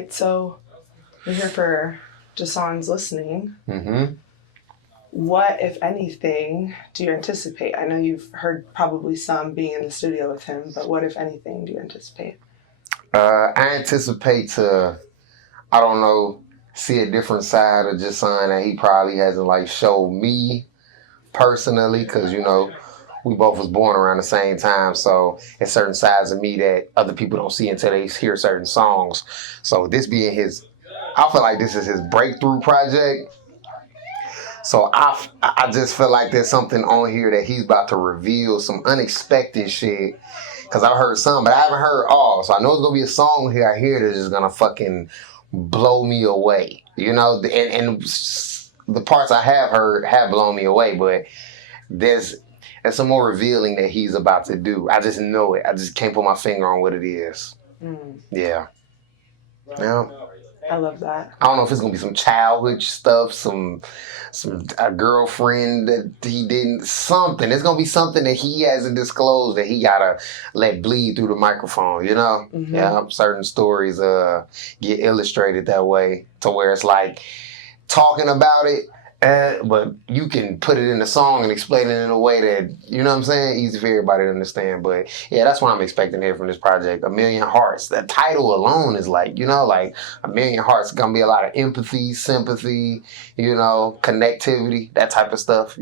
right, so we're here for Jason's listening. Mm-hmm. What, if anything, do you anticipate? I know you've heard probably some being in the studio with him, but what, if anything, do you anticipate? I anticipate to, I don't know, see a different side of Jason that he probably hasn't like showed me personally, because we both was born around the same time, so it's certain sides of me that other people don't see until they hear certain songs. So this being I feel like this is his breakthrough project. So I just feel like there's something on here that he's about to reveal, some unexpected shit. Because I've heard some, but I haven't heard all. So I know there's going to be a song here I hear that's just going to fucking blow me away. And the parts I have heard have blown me away, but there's some more revealing that he's about to do. I just know it. I just can't put my finger on what it is. Yeah. Yeah. I love that. I don't know if it's gonna be some childhood stuff, a girlfriend that he didn't, something. It's gonna be something that he hasn't disclosed that he gotta let bleed through the microphone. Mm-hmm. Yeah. Certain stories get illustrated that way to where it's like talking about it, but you can put it in a song and explain it in a way that, you know what I'm saying, easy for everybody to understand. But yeah, that's what I'm expecting here from this project. 1,000,000 Hearts. That title alone is like, like 1,000,000 Hearts. Gonna be a lot of empathy, sympathy, connectivity, that type of stuff,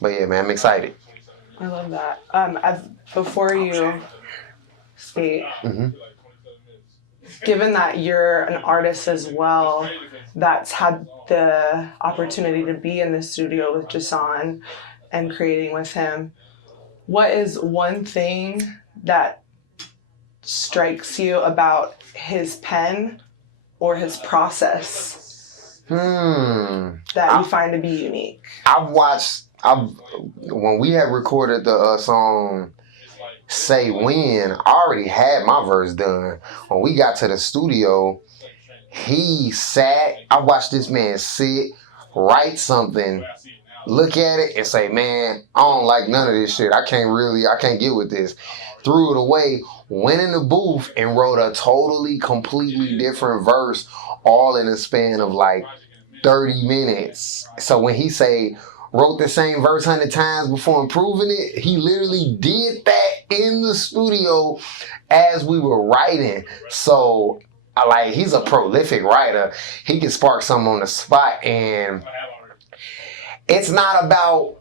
But yeah, man, I'm excited. I love that. Before you speak, given that you're an artist as well, that's had the opportunity to be in the studio with Jason and creating with him, what is one thing that strikes you about his pen or his process that you find to be unique? When we had recorded the song Say When, I already had my verse done. When we got to the studio, he sat, I watched this man sit, write something, look at it and say, man, I don't like none of this shit. I can't get with this. Threw it away, went in the booth and wrote a totally, completely different verse, all in a span of like 30 minutes. So when he say, wrote the same verse 100 times before improving it, he literally did that in the studio as we were writing. So he's a prolific writer. He can spark something on the spot, and it's not about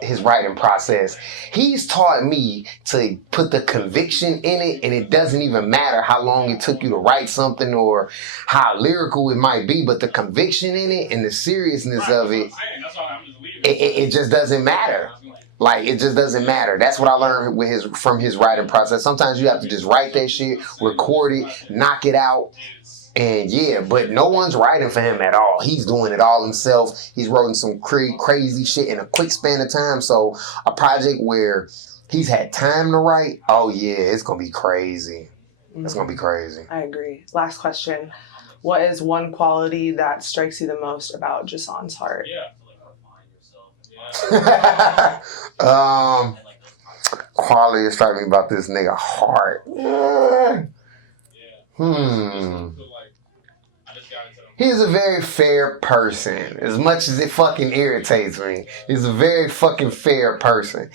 his writing process. He's taught me to put the conviction in it, and it doesn't even matter how long it took you to write something or how lyrical it might be, but the conviction in it and the seriousness of it, it just doesn't matter. It just doesn't matter. That's what I learned from his writing process. Sometimes you have to just write that shit, record it, knock it out. And yeah, but no one's writing for him at all. He's doing it all himself. He's writing some crazy shit in a quick span of time. So a project where he's had time to write, oh yeah, it's going to be crazy. It's going to be crazy. I agree. Last question. What is one quality that strikes you the most about Jason's heart? Quality that strikes me about this nigga heart. He's a very fair person. As much as it fucking irritates me, he's a very fucking fair person.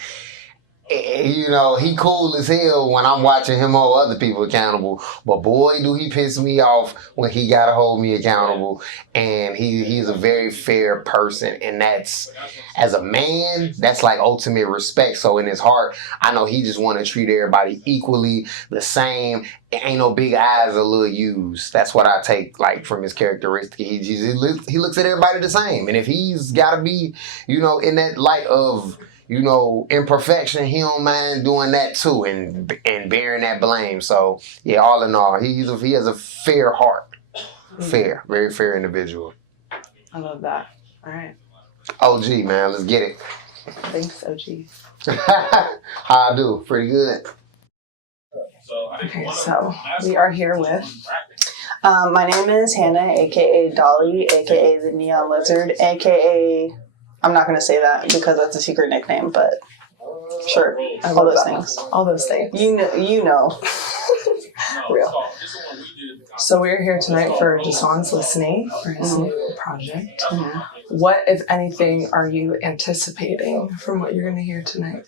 He cool as hell when I'm watching him hold other people accountable. But boy, do he piss me off when he gotta hold me accountable. And he's a very fair person. And that's, as a man, that's like ultimate respect. So in his heart, I know he just want to treat everybody equally, the same. It ain't no big eyes or little U's. That's what I take from his characteristic. He looks at everybody the same. And if he's gotta be, in that light of imperfection, he don't mind doing that too and bearing that blame. So yeah, all in all, he has a fair heart. Fair, very fair individual. I love that. All right. OG, man, let's get it. Thanks, OG. How I do? Pretty good. Okay, so we are here with... my name is Hannah, a.k.a. Dolly, a.k.a. the Neon Lizard, a.k.a. I'm not going to say that because that's a secret nickname, but sure, all those things. All those things. You know. Real. So we're here tonight for Jason's listening for his new project. What, if anything, are you anticipating from what you're going to hear tonight?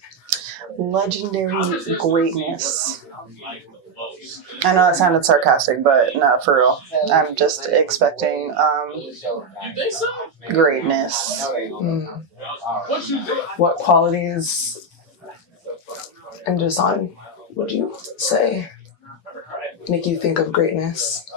Legendary greatness. I know it sounded sarcastic, but no, for real. I'm just expecting greatness. What qualities in Jason would you say make you think of greatness?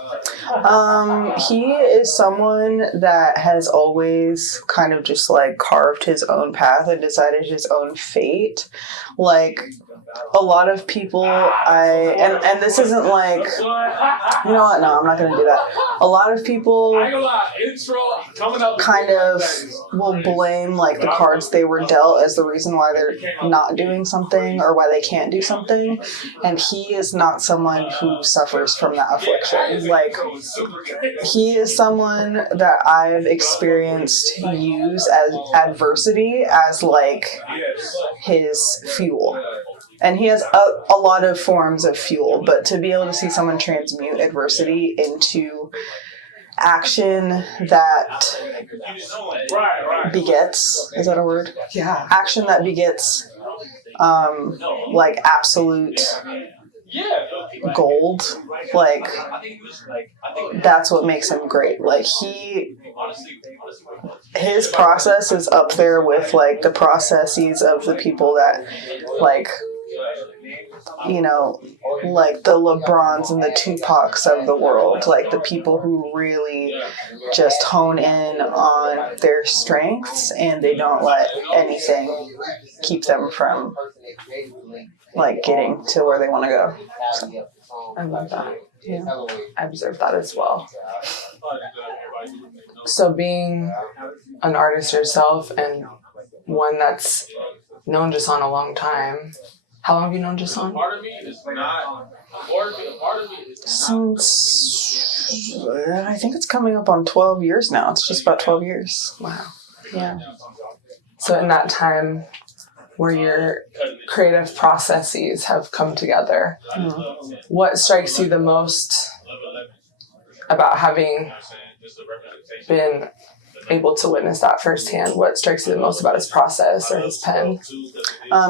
He is someone that has always kind of just like carved his own path and decided his own fate. Like a lot of people, and this isn't like, you know what? No, I'm not gonna do that. A lot of people kind of will blame like the cards they were dealt as the reason why they're not doing something or why they can't do something. And he is not someone who suffers from that affliction. Like he is someone that I've experienced use as adversity as like his fuel. And he has a lot of forms of fuel, but to be able to see someone transmute adversity into action that begets, is that a word? Yeah. Action that begets like absolute gold, like that's what makes him great. Like his process is up there with like the processes of the people that like, you know, like the LeBrons and the Tupacs of the world, like the people who really just hone in on their strengths and they don't let anything keep them from like getting to where they want to go. So, I love that. Yeah, I observed that as well. So being an artist yourself and one that's known Jason a long time, how long have you known Jason? Since I think it's coming up on 12 years now. It's just about 12 years. Wow. Yeah. So in that time where your creative processes have come together, what strikes you the most about having been able to witness that firsthand? What strikes you the most about his process or his pen?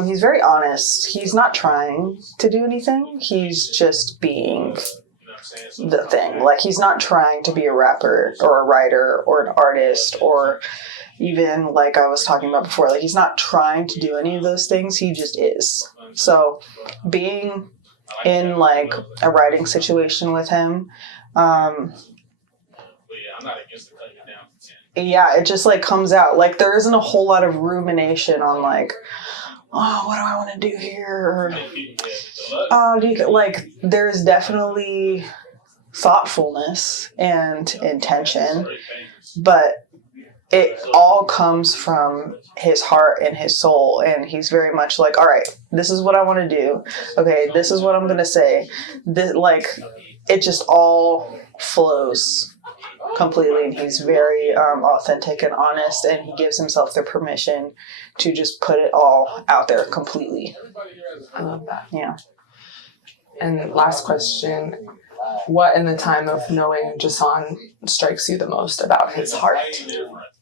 He's very honest. He's not trying to do anything. He's just being the thing. Like, he's not trying to be a rapper or a writer or an artist or even, like I was talking about before, like, he's not trying to do any of those things. He just is. So being in, like, a writing situation with him, yeah, it just like comes out. Like there isn't a whole lot of rumination on like, oh, what do I want to do here? Or, oh, like there's definitely thoughtfulness and intention, but it all comes from his heart and his soul. And he's very much like, all right, this is what I want to do. Okay, this is what I'm going to say. This, like, it just all flows completely, and he's very authentic and honest, and he gives himself the permission to just put it all out there completely. I love that. Yeah. And last question, what in the time of knowing Jason strikes you the most about his heart?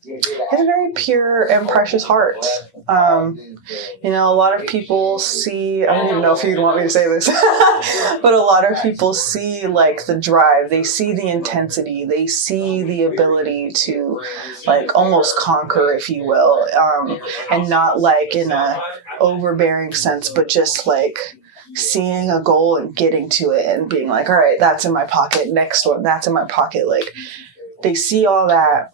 He has a very pure and precious heart. You know, a lot of people see, I don't even know if you'd want me to say this, but a lot of people see like the drive, they see the intensity, they see the ability to like almost conquer, if you will, and not like in a overbearing sense, but just like seeing a goal and getting to it and being like, all right, that's in my pocket, next one, that's in my pocket. Like they see all that.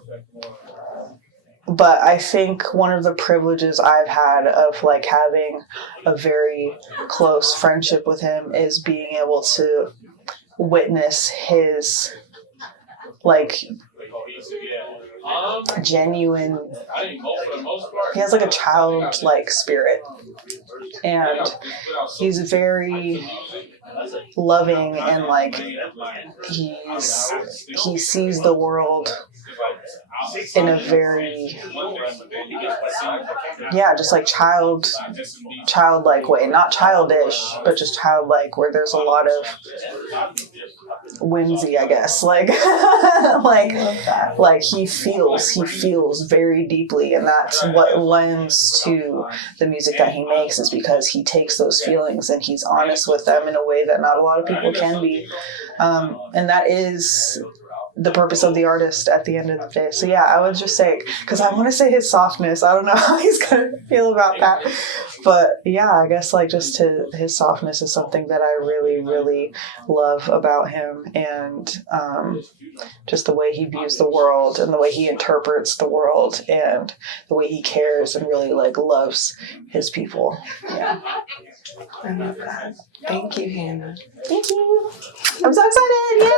But I think one of the privileges I've had of like having a very close friendship with him is being able to witness his like genuine, he has like a childlike spirit, and he's very loving, and like he sees the world in a very, just like childlike way, not childish, but just childlike, where there's a lot of whimsy, I guess, like he feels very deeply, and that's what lends to the music that he makes, is because he takes those feelings and he's honest with them in a way that not a lot of people can be, and that is the purpose of the artist at the end of the day. So yeah, I would just say, because I want to say his softness, I don't know how he's gonna feel about that, but yeah, I guess like just his softness is something that I really, really love about him, and just the way he views the world and the way he interprets the world and the way he cares and really like loves his people. Yeah, I love that. Thank you, Hannah. thank you. I'm so excited!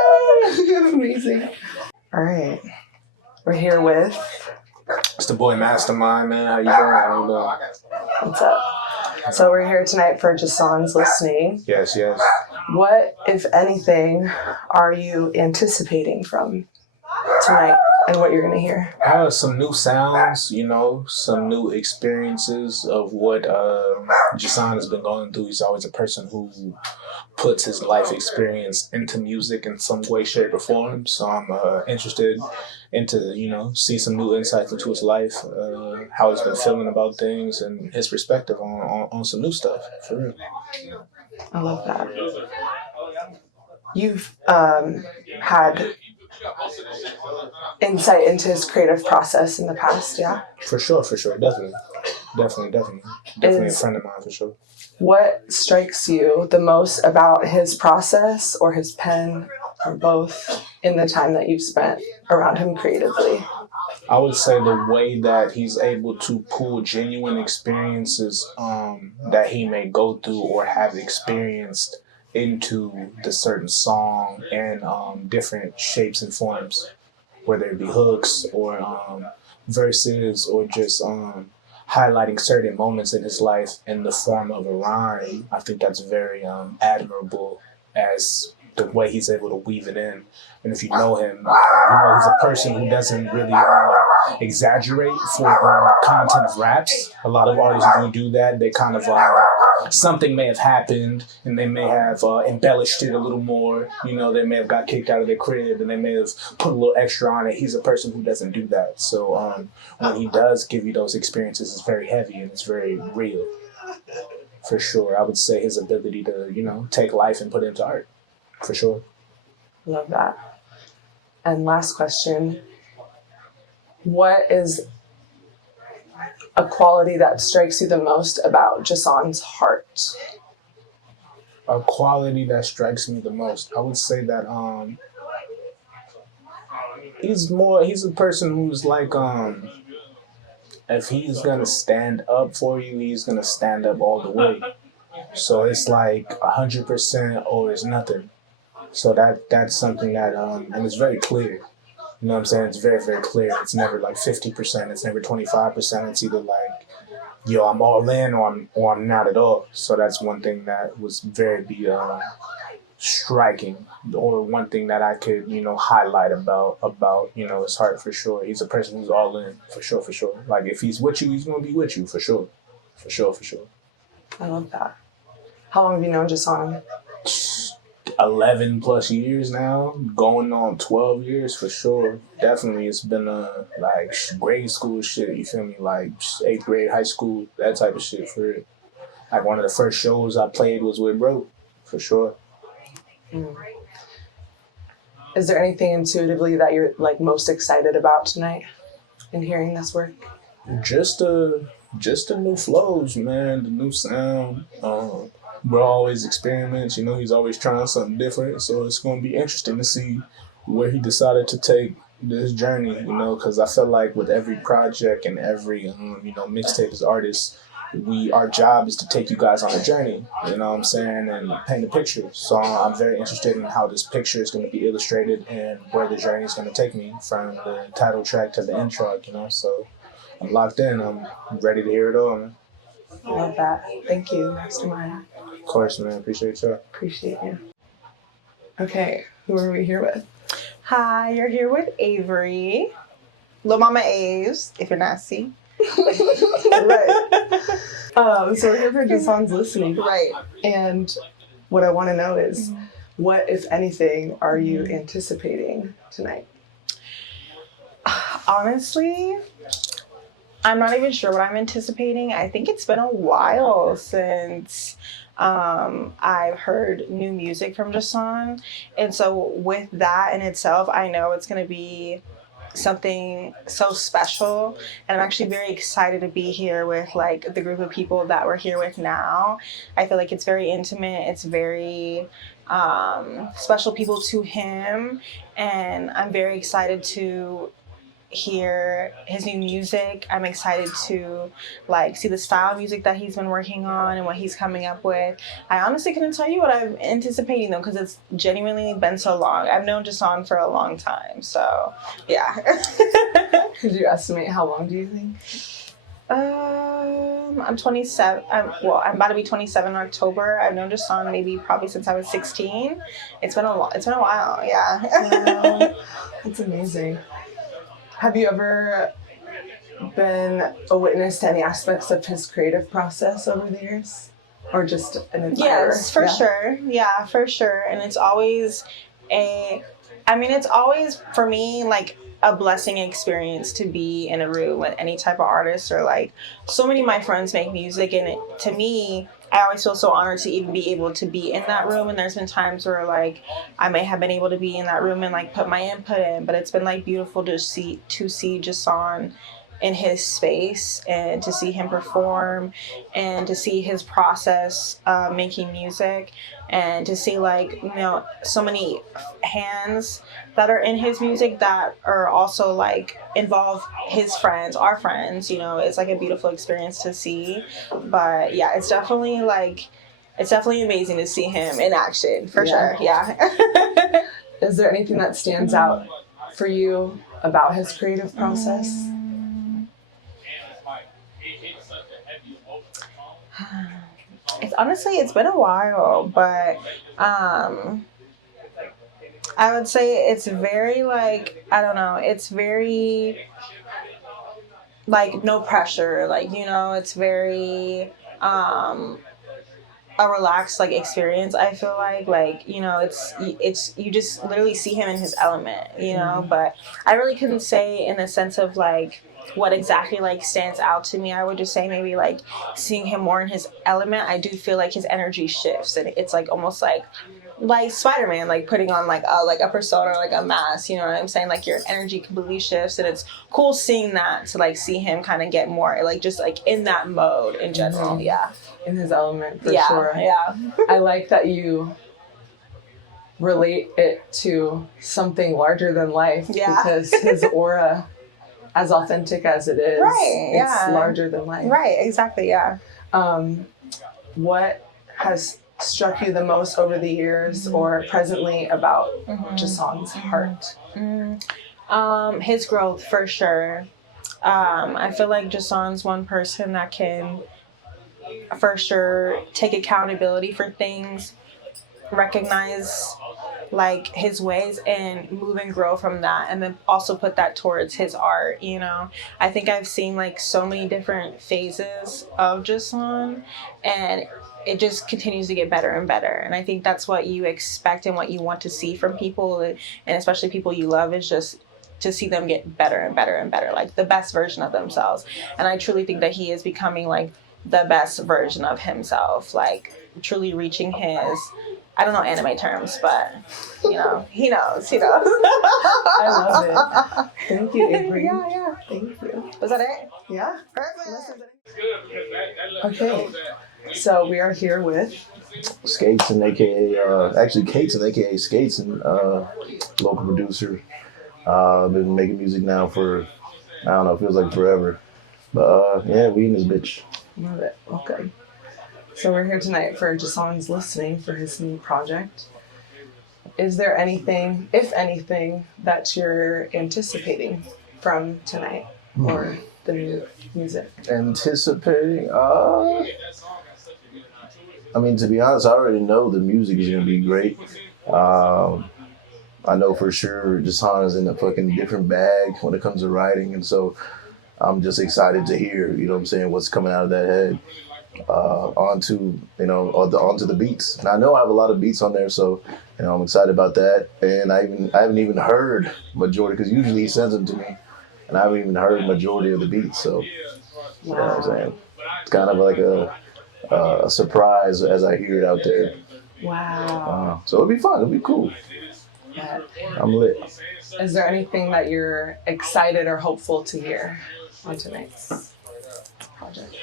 Yay! Amazing. All right, we're here with. It's the boy Mastermind, man. How you doing? How you doing? What's up? So we're here tonight for Jason's listening. Yes. What, if anything, are you anticipating from tonight and what you're going to hear? Some new sounds, some new experiences of what Jason has been going through. He's always a person who puts his life experience into music in some way, shape, or form. So I'm interested into, see some new insights into his life, how he's been feeling about things, and his perspective on some new stuff, for real. I love that. You've had insight into his creative process in the past, yeah? For sure, definitely a friend of mine, for sure. What strikes you the most about his process or his pen or both in the time that you've spent around him creatively? I would say the way that he's able to pull genuine experiences that he may go through or have experienced into the certain song and different shapes and forms, whether it be hooks or verses or just highlighting certain moments in his life in the form of a rhyme. I think that's very admirable as the way he's able to weave it in. And if you know him, he's a person who doesn't really exaggerate for the content of raps. A lot of artists do that. They kind of, something may have happened and they may have embellished it a little more. They may have got kicked out of their crib and they may have put a little extra on it. He's a person who doesn't do that. So when he does give you those experiences, it's very heavy and it's very real. For sure. I would say his ability to, take life and put it into art. For sure. Love that. And last question, what is a quality that strikes you the most about Jason's heart? A quality that strikes me the most, I would say that he's a person who's like, if he's gonna stand up for you, he's gonna stand up all the way. So it's like 100% or it's nothing. So that's something that, and it's very clear. You know what I'm saying? It's very, very clear. It's never like 50%. It's never 25%. It's either like, yo, I'm all in or I'm not at all. So that's one thing that was very striking, or one thing that I could, highlight about his heart, for sure. He's a person who's all in, for sure. Like if he's with you, he's going to be with you, for sure. For sure. I love that. How long have you known Jason? 11 plus years now, going on 12 years for sure. Definitely, it's been like grade school shit, you feel me? Like 8th grade, high school, that type of shit for it. Like one of the first shows I played was with bro, for sure. Is there anything intuitively that you're like most excited about tonight in hearing this work? Just the new flows, man, the new sound. Bro always experiments, he's always trying something different. So it's going to be interesting to see where he decided to take this journey, because I feel like with every project and every, mixtape as artists, our job is to take you guys on a journey, you know what I'm saying, and paint a picture. So I'm very interested in how this picture is going to be illustrated and where the journey is going to take me from the title track to the end track, So I'm locked in. I'm ready to hear it all, man. I love that. Thank you, Mastermind. Of course, man. Appreciate you. Appreciate you. Okay, who are we here with? Hi, you're here with Avery. Lil Mama A's, if you're nasty. Right. So we're here for Jason's listening. Right. And what I want to know is, what, if anything, are you anticipating tonight? Honestly, I'm not even sure what I'm anticipating. I think it's been a while since I've heard new music from Jason. And so with that in itself, I know it's going to be something so special, and I'm actually very excited to be here with like the group of people that we're here with now. I feel like it's very intimate, it's very special people to him, and I'm very excited to hear his new music. I'm excited to like see the style of music that he's been working on and what he's coming up with. I honestly couldn't tell you what I'm anticipating though, because it's genuinely been so long. I've known Jason for a long time, so yeah. Could you estimate how long do you think? I'm 27. I'm about to be 27 in October. I've known Jason probably since I was 16. It's been a while. Yeah. Wow. That's amazing. Have you ever been a witness to any aspects of his creative process over the years? Or just an admirer? Yes, for sure. Yeah, for sure. And it's always for me like a blessing experience to be in a room with any type of artist, or like so many of my friends make music, and to me, I always feel so honored to even be able to be in that room. And there's been times where like I may have been able to be in that room and like put my input in, but it's been like beautiful to see Jason in his space, and to see him perform, and to see his process making music, and to see like, you know, so many hands that are in his music that are also like involve his friends, our friends, you know. It's like a beautiful experience to see. But yeah, it's definitely amazing to see him in action for sure. Yeah. Is there anything that stands out for you about his creative process? It's been a while, but I would say it's very like, I don't know, it's very like no pressure, like, you know, it's very a relaxed like experience. I feel like, you know, it's you just literally see him in his element, you know. But I really couldn't say in the sense of like what exactly like stands out to me. I would just say maybe like seeing him more in his element. I do feel like his energy shifts, and it's like almost like Spider-Man, like putting on like a persona, like a mask, you know what I'm saying? Like your energy completely shifts, and it's cool seeing that, to like see him kind of get more like just like in that mode in general. Yeah, in his element for yeah, sure. Yeah. I like that you relate it to something larger than life. Yeah. Because his aura, as authentic as it is, right, it's larger than life. Right, exactly, yeah. What has struck you the most over the years or presently about Jason's heart? His growth, for sure. I feel like Jason's one person that can, for sure, take accountability for things, recognize like his ways, and move and grow from that, and then also put that towards his art, you know. I think I've seen like so many different phases of Jason, and it just continues to get better and better. And I think that's what you expect and what you want to see from people, and especially people you love, is just to see them get better and better and better, like the best version of themselves. And I truly think that he is becoming like the best version of himself, like truly reaching his, I don't know anime terms, but you know, he knows. I love it. Thank you, Avery. Yeah. Thank you. Was that it? Yeah. Perfect. Okay. So we are here with Skateson, aka actually Kateson, aka Skateson, local producer. Been making music now for, I don't know, feels like forever. But yeah, we in this bitch. Love it. Okay. So we're here tonight for Jason's listening for his new project. Is there anything, if anything, that you're anticipating from tonight or the new music? Anticipating? I mean, to be honest, I already know the music is gonna be great. I know for sure Jason is in a fucking different bag when it comes to writing, and so I'm just excited to hear, you know what I'm saying, what's coming out of that head onto, you know, onto the beats. And I know I have a lot of beats on there, so, you know, I'm excited about that. And I haven't even heard majority, because usually he sends them to me, and I haven't even heard majority of the beats. So, you know what I'm saying, it's kind of like a surprise as I hear it out there. Wow. So it'll be fun. It'll be cool. Yeah. I'm lit. Is there anything that you're excited or hopeful to hear on tonight's project?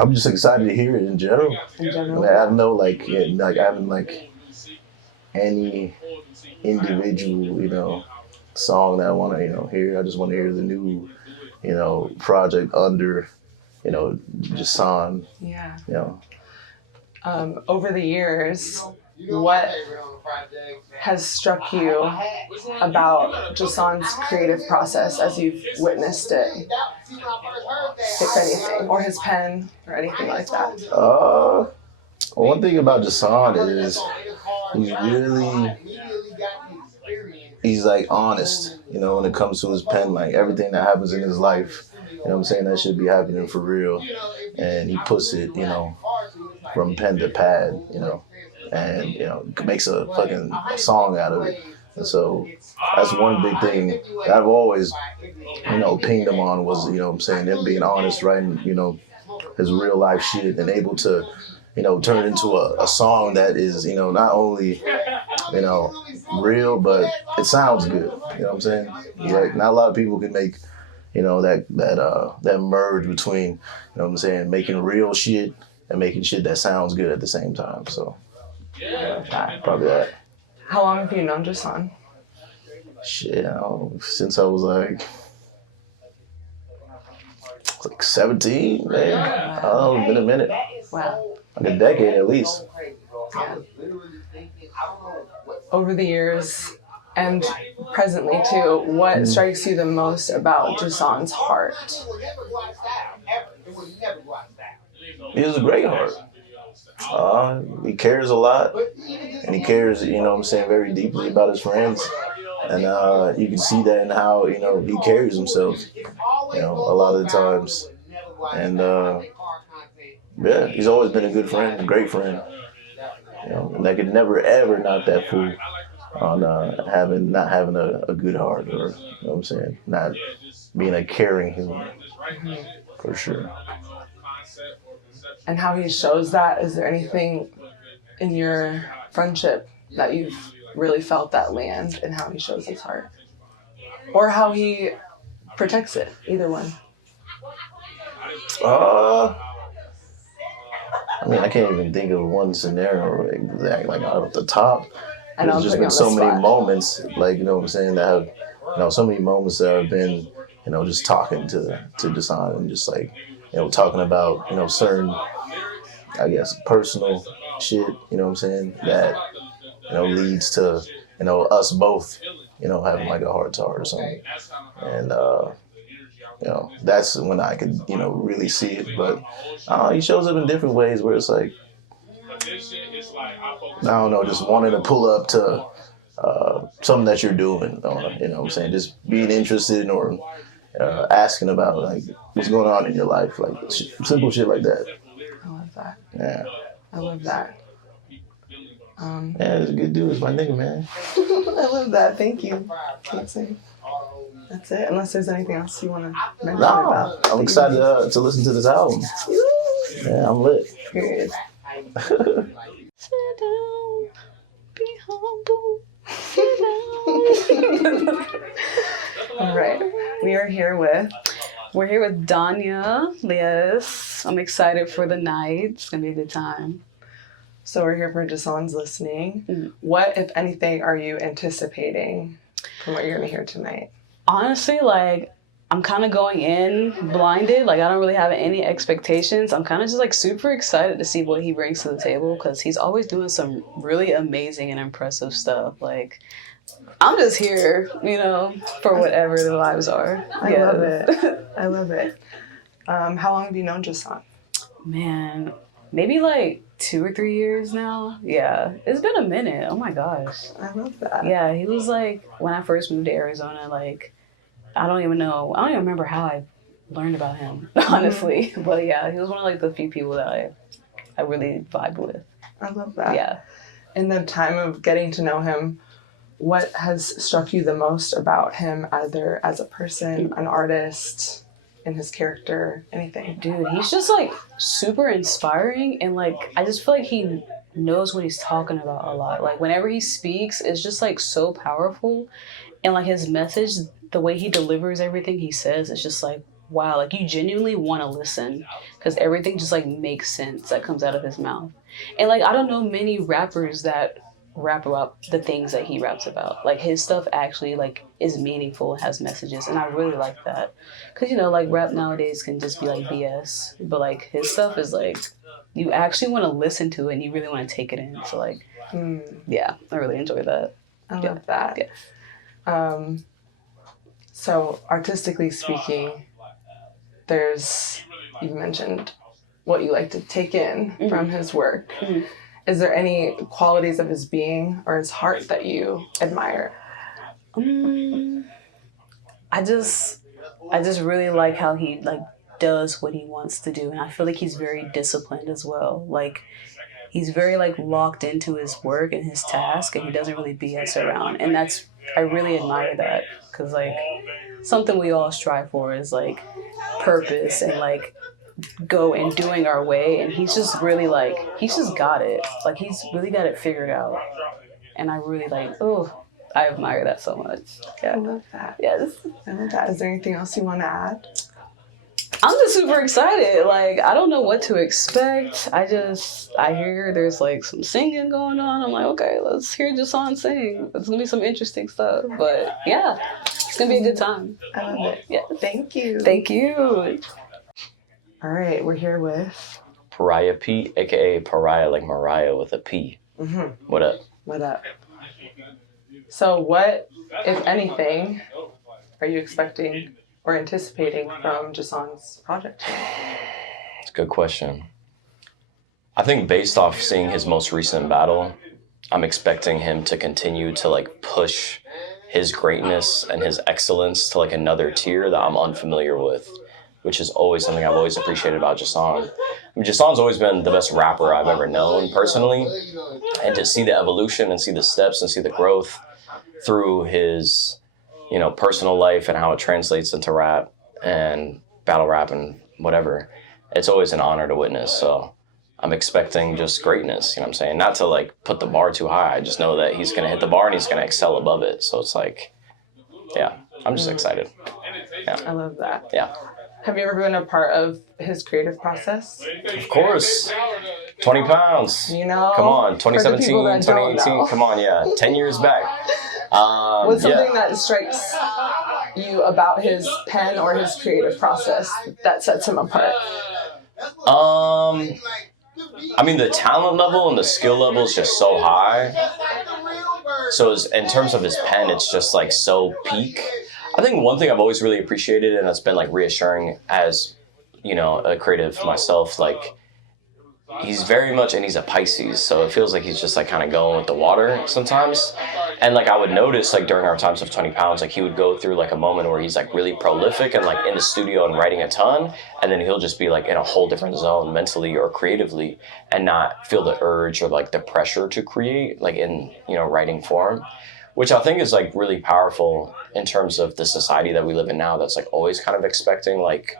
I'm just excited to hear it in general. In general? I have no I haven't like any individual, you know, song that I want to, you know, hear. I just want to hear the new, you know, project under, you know, Jason. Yeah. You know. Over the years, what has struck you about Jason's creative process as you've witnessed it, if anything, or his pen, or anything like that? One thing about Jason is he's like honest, you know, when it comes to his pen, like everything that happens in his life, you know what I'm saying, that should be happening for real. And he puts it, you know, from pen to pad, you know, and, you know, makes a fucking song out of it. And so that's one big thing that I've always, you know, pinged him on was, you know what I'm saying, him being honest, writing, you know, his real life shit and able to, you know, turn into a song that is, you know, not only, you know, real, but it sounds good. You know what I'm saying? Like, not a lot of people can make, you know, that merge between, you know what I'm saying, making real shit and making shit that sounds good at the same time. So, probably that. How long have you known Jason? Shit, since I was like 17, man. Oh, it's been a minute. Wow. Like a decade at least. Yeah. Over the years, and presently too, what strikes you the most about Jason's heart? He has a great heart. He cares a lot, and he cares, you know what I'm saying, very deeply about his friends. And you can see that in how, you know, he carries himself, you know, a lot of the times. And yeah, he's always been a good friend, a great friend. You know, and I could never ever knock that fool on not having a good heart, or, you know what I'm saying, not being a caring human, for sure. And how he shows that, is there anything in your friendship that you've really felt that land in how he shows his heart? Or how he protects it, either one. I mean, I can't even think of one scenario exactly, like off the top. There's just been so many moments, like, you know what I'm saying, that have, you know, so many moments that have been, you know, just talking to Jason and just like, you know, talking about, you know, certain, I guess, personal shit, you know what I'm saying, that, you know, leads to, you know, us both, you know, having like a heart to heart or something. And, you know, that's when I could, you know, really see it. But he shows up in different ways where it's like, I don't know, just wanting to pull up to something that you're doing, you know what I'm saying, just being interested or asking about, like, what's going on in your life, like simple shit like that. I love that. Yeah. I love that. Yeah, he's a good dude. It's my nigga, man. I love that. Thank you. That's it. Unless there's anything else you want to mention about. I'm excited to listen to this album. Yeah, I'm lit. Period. Sit down, be humble. Sit down. All right. We're here with Danya. Yes, I'm excited for the night. It's gonna be a good time. So we're here for Jason's listening. What, if anything, are you anticipating from what you're going to hear tonight? Honestly, like, I'm kind of going in blinded. Like, I don't really have any expectations. I'm kind of just, like, super excited to see what he brings to the table, because he's always doing some really amazing and impressive stuff. Like, I'm just here, you know, for whatever the vibes are. I love it. I love it. How long have you known Jason? Man, maybe, like, 2 or 3 years now. Yeah, it's been a minute. Oh my gosh. I love that. Yeah, he was like, when I first moved to Arizona, like, I don't even remember how I learned about him, honestly. But yeah, he was one of like the few people that I really vibed with. I love that. Yeah. In the time of getting to know him, what has struck you the most about him, either as a person, an artist, in his character, anything? Dude, he's just like super inspiring, and like I just feel like he knows what he's talking about a lot. Like whenever he speaks, it's just like so powerful, and like his message, the way he delivers everything he says, it's just like wow, like you genuinely want to listen because everything just like makes sense that comes out of his mouth. And like I don't know many rappers that rap about the things that he raps about. Like his stuff actually like is meaningful and has messages, and I really like that because you know like rap nowadays can just be like BS, but like his stuff is like you actually want to listen to it and you really want to take it in. So like yeah, I really enjoy that. I love that. Yeah. So artistically speaking, you mentioned what you like to take in from his work. Is there any qualities of his being or his heart that you admire? I just really like how he like does what he wants to do, and I feel like he's very disciplined as well. Like he's very like locked into his work and his task, and he doesn't really BS around, and I really admire that because like something we all strive for is like purpose and like go and doing our way, and he's just really like he's just got it, like he's really got it figured out, and I really like I admire that so much. Yeah. I love that. Yes. I love that. Is there anything else you want to add? I'm just super excited. Like I don't know what to expect. I hear there's like some singing going on. I'm like, okay, let's hear Jason sing. It's gonna be some interesting stuff. But yeah, it's gonna be a good time. I love it. Yeah. Thank you. Thank you. All right, we're here with Pariah P, aka Pariah, like Mariah with a P. What up? What up? So what, if anything, are you expecting or anticipating from Jason's project? It's a good question. I think based off seeing his most recent battle, I'm expecting him to continue to like push his greatness and his excellence to like another tier that I'm unfamiliar with, which is always something I've always appreciated about Jason. I mean, Jason's always been the best rapper I've ever known personally, and to see the evolution and see the steps and see the growth through his, you know, personal life and how it translates into rap and battle rap and whatever, it's always an honor to witness. So I'm expecting just greatness, you know what I'm saying? Not to like put the bar too high. I just know that he's gonna hit the bar and he's gonna excel above it. So it's like, yeah, I'm just excited. Yeah. I love that. Yeah. Have you ever been a part of his creative process? Of course. 20 pounds. You know? Come on. for the 2017, people that don't 2018. know. Come on, yeah. 10 years back. What's something that strikes you about his pen or his creative process that sets him apart? I mean, the talent level and the skill level is just so high. So in terms of his pen, it's just like so peak. I think one thing I've always really appreciated, and that's been like reassuring as, you know, a creative myself, like he's very much, and he's a Pisces, so it feels like he's just like kind of going with the water sometimes. And like I would notice like during our times of 20 pounds, like he would go through like a moment where he's like really prolific and like in the studio and writing a ton, and then he'll just be like in a whole different zone mentally or creatively and not feel the urge or like the pressure to create like in, you know, writing form, which I think is like really powerful in terms of the society that we live in now that's like always kind of expecting, like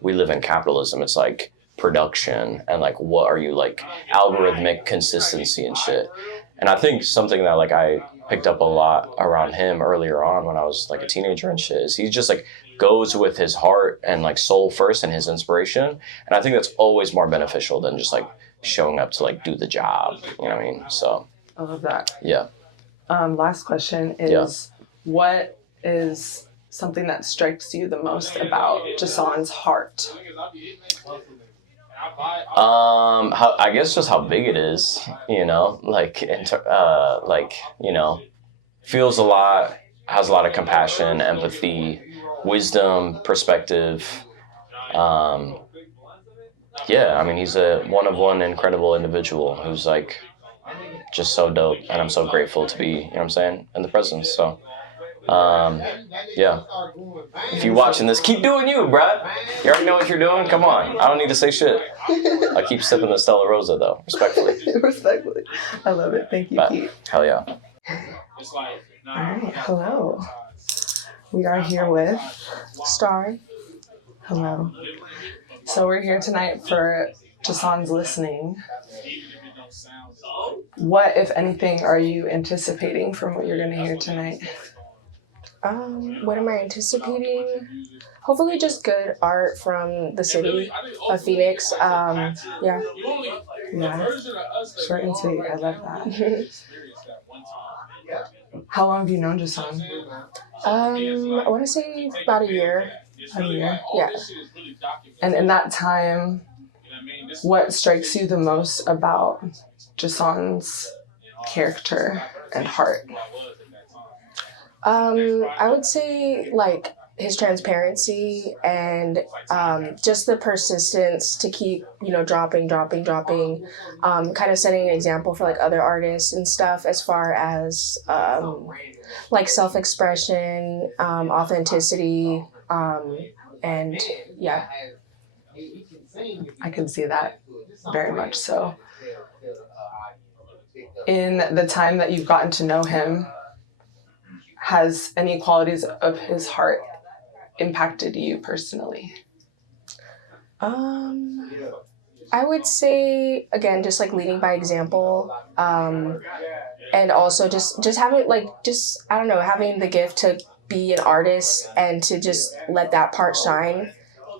we live in capitalism. It's like production and like what are you like algorithmic consistency and shit. And I think something that like I picked up a lot around him earlier on when I was like a teenager and shit is he just like goes with his heart and like soul first and his inspiration. And I think that's always more beneficial than just like showing up to like do the job, you know what I mean? So I love that. yeah. Last question is, what is something that strikes you the most about Jason's heart? I guess just how big it is, you know, like, like, you know, feels a lot, has a lot of compassion, empathy, wisdom, perspective. yeah, I mean, he's a one-of-one incredible individual who's like just so dope, and I'm so grateful to be, you know what I'm saying, in the presence. So, yeah. If you're watching this, keep doing you, bruh. You already know what you're doing. Come on, I don't need to say shit. I keep sipping the Stella Rosa though, respectfully. Respectfully. I love it. Thank you, But, Pete. hell yeah. All right. Hello. We are here with Star. Hello. So we're here tonight for Jason's listening. What, if anything, are you anticipating from what you're going to hear tonight? What am I anticipating? Hopefully just good art from the city of Phoenix. Yeah. Yeah. Short and sweet. I love that. How long have you known Jason? I want to say about a year. A year. Yeah. And in that time, what strikes you the most about Jason's character and heart? I would say like his transparency and just the persistence to keep, dropping, kind of setting an example for like other artists and stuff as far as like self-expression, authenticity, and yeah. I can see that very much so. In the time that you've gotten to know him, has any qualities of his heart impacted you personally? I would say again, just like leading by example, and also just having I don't know, having the gift to be an artist and to just let that part shine.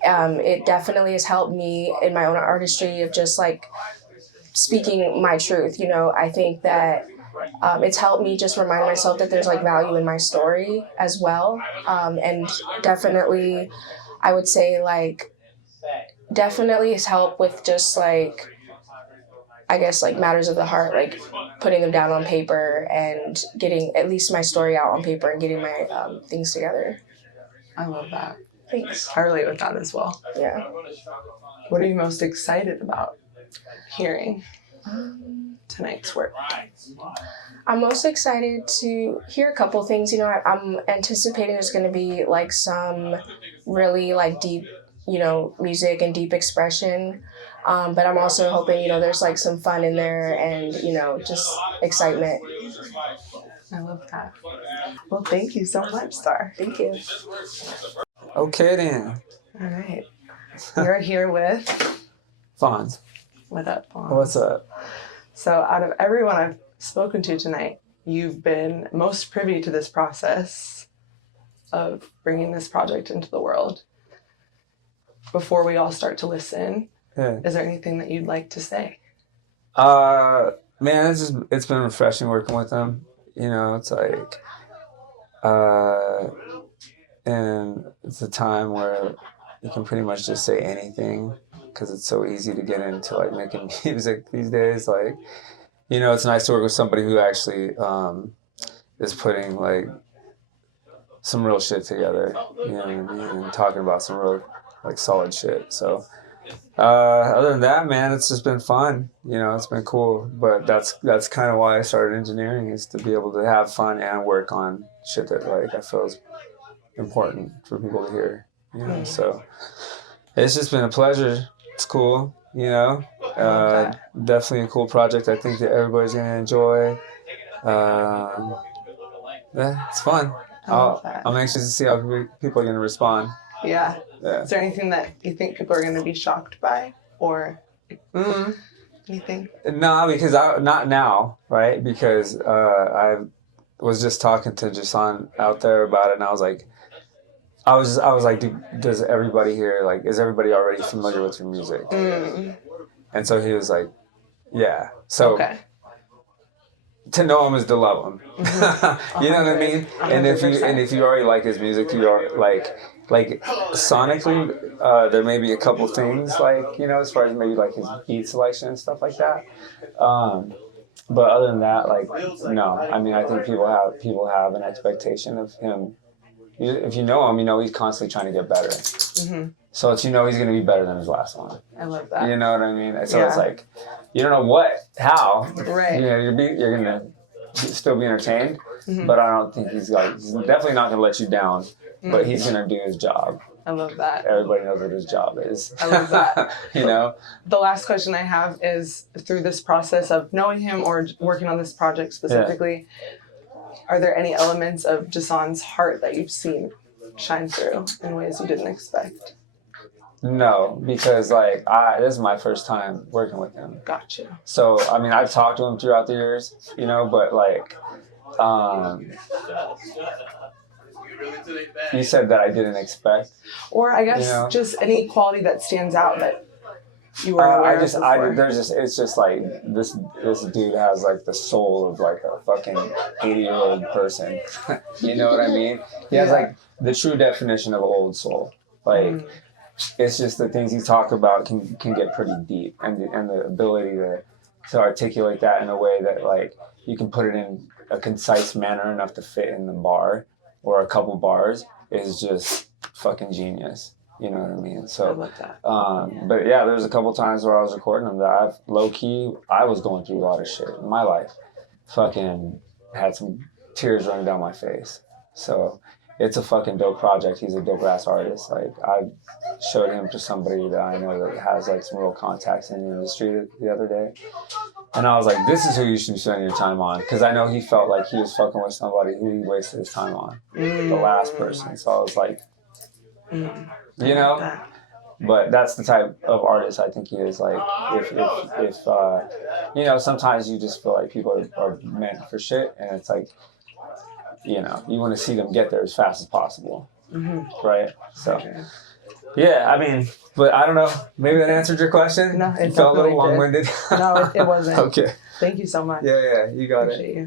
It definitely has helped me in my own artistry of just like speaking my truth. I think that it's helped me just remind myself that there's like value in my story as well. And definitely, I would say like, definitely has helped with just like, I guess like matters of the heart, like putting them down on paper and getting at least my story out on paper and getting my things together. I love that. Thanks. I relate with that as well. Yeah. What are you most excited about hearing tonight's work? I'm most excited to hear a couple things. I'm anticipating there's going to be like some really like deep, music and deep expression. But I'm also hoping, there's like some fun in there and, just excitement. I love that. Well, thank you so much, Star. Thank you. Okay then. All right. We're here with Fonz. What up, Vaughn? What's up? So out of everyone I've spoken to tonight, you've been most privy to this process of bringing this project into the world. Before we all start to listen, Yeah. is there anything that you'd like to say? Man, it's been refreshing working with them. It's like, and it's a time where you can pretty much just say anything because it's so easy to get into like making music these days. Like, it's nice to work with somebody who actually is putting like some real shit together, and talking about some real like solid shit. So other than that, man, it's just been fun. It's been cool. But that's kind of why I started engineering, is to be able to have fun and work on shit that like I feel is important for people to hear. So it's just been a pleasure. It's cool. Definitely a cool project. I think that everybody's gonna enjoy. Yeah, it's fun. I'm anxious to see how people are gonna respond. Yeah. Yeah. Is there anything that you think people are going to be shocked by, or anything? No, because not now, right? Because I was just talking to Jason out there about it, and I was like, does everybody here, like, is everybody already familiar with your music? And so he was like, yeah. So Okay. to know him is to love him. You know what I mean? And if you already like his music, you are like sonically, there may be a couple things like, as far as maybe like his beat selection and stuff like that. But other than that, like, no. I mean, I think people have an expectation of him. If you know him, he's constantly trying to get better. So it's, he's going to be better than his last one. I love that. You know what I mean? So Yeah. it's like, you don't know how. Right. You're going to still be entertained, but I don't think he's definitely not going to let you down, but he's going to do his job. I love that. Everybody knows what his job is. I love that. The last question I have is, through this process of knowing him or working on this project specifically, are there any elements of Jason's heart that you've seen shine through in ways you didn't expect? No, because this is my first time working with him. Gotcha. So I mean, I've talked to him throughout the years, but you said that I didn't expect, or I guess just any quality that stands out that you were aware of before. It's just like this dude has the soul of a fucking 80-year-old person. You know what I mean? He has the true definition of old soul. It's just the things he talked about can get pretty deep, and the ability to articulate that in a way that you can put it in a concise manner enough to fit in the bar or a couple bars is just fucking genius. You know what I mean? So, I love that. but yeah, there's a couple times where I was recording him that low key I was going through a lot of shit in my life. Fucking had some tears running down my face. So it's a fucking dope project. He's a dope ass artist. I showed him to somebody that I know that has some real contacts in the industry the other day. And I was like, this is who you should be spending your time on. Because I know he felt like he was fucking with somebody who he wasted his time on. The last person. So I was like, but that's the type of artist I think he is. If sometimes you just feel like people are meant for shit. And it's you want to see them get there as fast as possible. Right? So, yeah, I mean, but I don't know. Maybe that answered your question? No, it felt a little definitely long-winded. No, it wasn't. Okay. Thank you so much. Yeah, you got Appreciate it. You.